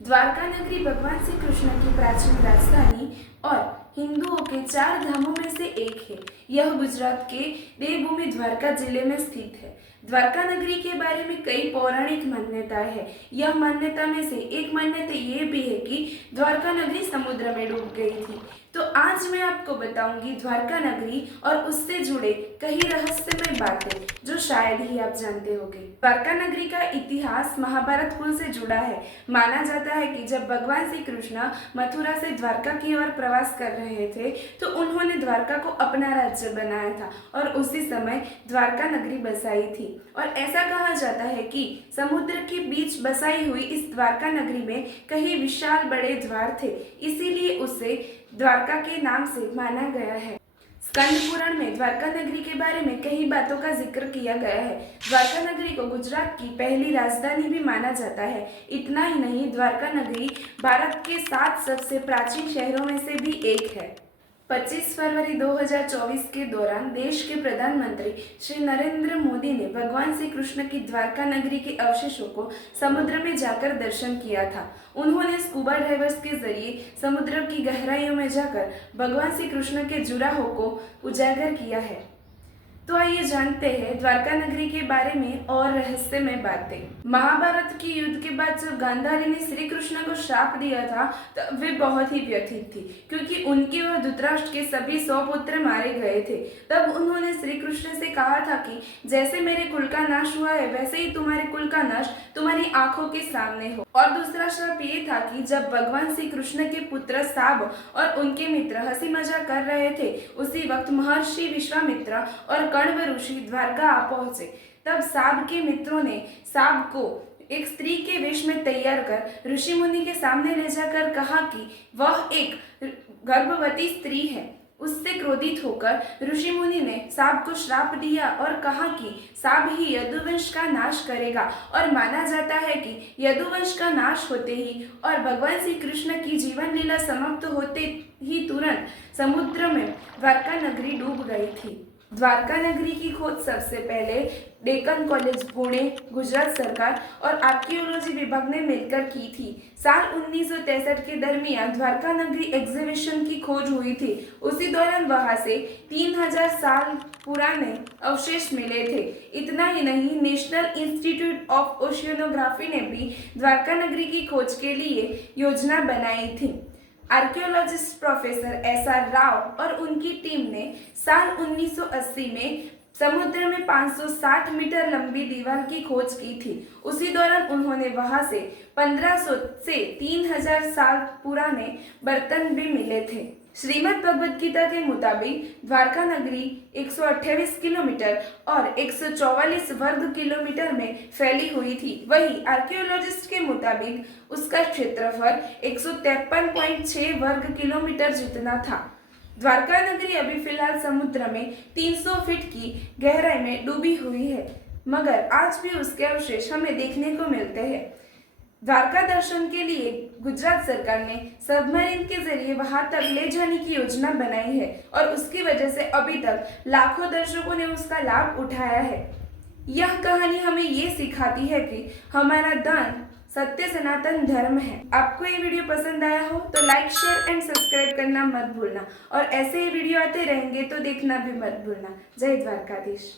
द्वारका नगरी भगवान श्री कृष्ण की प्राचीन राजधानी और हिंदुओं के चार धामों में से एक है। यह गुजरात के देवभूमि द्वारका जिले में स्थित है। द्वारका नगरी के बारे में कई पौराणिक मान्यताएं हैं। यह मान्यता में से एक मान्यता ये भी है कि द्वारका नगरी समुद्र में डूब गई थी। तो आज मैं आपको बताऊंगी द्वारका नगरी और उससे जुड़े कई रहस्यमय बातें जो शायद ही आप जानते होंगे। द्वारका नगरी का इतिहास महाभारत कुल से जुड़ा है। माना जाता है कि जब भगवान श्री कृष्ण मथुरा से द्वारका की ओर प्रवास कर रहे थे तो उन्होंने द्वारका को अपना राज्य बनाया था और उसी समय द्वारका नगरी बसाई थी। और ऐसा कहा जाता है कि समुद्र के बीच बसाई हुई इस द्वारका नगरी में कई विशाल बड़े द्वार थे, इसीलिए उसे द्वारका के नाम से माना गया है। स्कंद पुराण में द्वारका नगरी के बारे में कई बातों का जिक्र किया गया है। द्वारका नगरी को गुजरात की पहली राजधानी भी माना जाता है। इतना ही नहीं, द्वारका नगरी भारत के 7 सबसे प्राचीन शहरों में से भी एक है। 25 फरवरी 2024 के दौरान देश के प्रधानमंत्री श्री नरेंद्र मोदी ने भगवान श्री कृष्ण की द्वारका नगरी के अवशेषों को समुद्र में जाकर दर्शन किया था। उन्होंने स्कूबा डाइवर्स के जरिए समुद्र की गहराइयों में जाकर भगवान श्री कृष्ण के जुड़ाव को उजागर किया है। तो आइए जानते हैं द्वारका नगरी के बारे में और रहस्यमय बातें। महाभारत के युद्ध के बाद जब गांधारी ने श्री कृष्ण को श्राप दिया था तो वे बहुत ही व्यथित थी, क्योंकि उनके और धृतराष्ट्र के सभी 100 पुत्र मारे गए थे। तब उन्होंने श्री कृष्ण से कहा था कि जैसे मेरे कुल का नाश हुआ है वैसे ही तुम्हारे कुल का नाश तुम्हारी आंखों के सामने हो। और दूसरा श्राप ये था कि जब भगवान श्री कृष्ण के पुत्र साब और उनके मित्र हंसी मजाक कर रहे थे, उसी वक्त महर्षि विश्वामित्र और कण्व ऋषि द्वारका आ पहुंचे। तब साब के मित्रों ने साब को एक स्त्री के वेश में तैयार कर ऋषि मुनि के सामने ले जाकर कहा कि वह एक गर्भवती स्त्री है। उससे क्रोधित होकर ऋषि मुनि ने साब को श्राप दिया और कहा कि साब ही यदुवंश का नाश करेगा। और माना जाता है कि यदुवंश का नाश होते ही और भगवान श्री कृष्ण की जीवन लीला समाप्त होते ही तुरंत समुद्र में द्वारका नगरी डूब गई थी। द्वारका नगरी की खोज सबसे पहले डेक्कन कॉलेज पुणे, गुजरात सरकार और आर्कियोलॉजी विभाग ने मिलकर की थी। साल 1963 के दरमियान द्वारका नगरी एग्जीबिशन की खोज हुई थी। उसी दौरान वहां से 3000 साल पुराने अवशेष मिले थे। इतना ही नहीं, नेशनल इंस्टीट्यूट ऑफ ओशियनोग्राफी ने भी द्वारका नगरी की खोज के लिए योजना बनाई थी। आर्कियोलॉजिस्ट प्रोफेसर SR राव और उनकी टीम ने साल 1980 में समुद्र में 560 मीटर लंबी दीवार की खोज की थी। उसी दौरान उन्होंने वहां से 1500 से 3000 साल पुराने बर्तन भी मिले थे। श्रीमद् भगवद गीता के मुताबिक द्वारका नगरी 128 किलोमीटर और 144 वर्ग किलोमीटर में फैली हुई थी। वहीं आर्कियोलॉजिस्ट के मुताबिक उसका क्षेत्रफल 153.6 वर्ग किलोमीटर जितना था। द्वारका नगरी अभी फिलहाल समुद्र में 300 फीट की गहराई में डूबी हुई है, मगर आज भी उसके अवशेष हमें देखने को मिलते हैं। द्वारका दर्शन के लिए गुजरात सरकार ने सबमरीन के जरिए वहां तक ले जाने की योजना बनाई है और उसकी वजह से अभी तक लाखों दर्शकों ने उसका लाभ उठाया है। यह कहानी हमें ये सिखाती है कि हमारा दान सत्य सनातन धर्म है। आपको ये वीडियो पसंद आया हो तो लाइक, शेयर एंड सब्सक्राइब करना मत भूलना और ऐसे ही वीडियो आते रहेंगे तो देखना भी मत भूलना। जय द्वारकाधीश।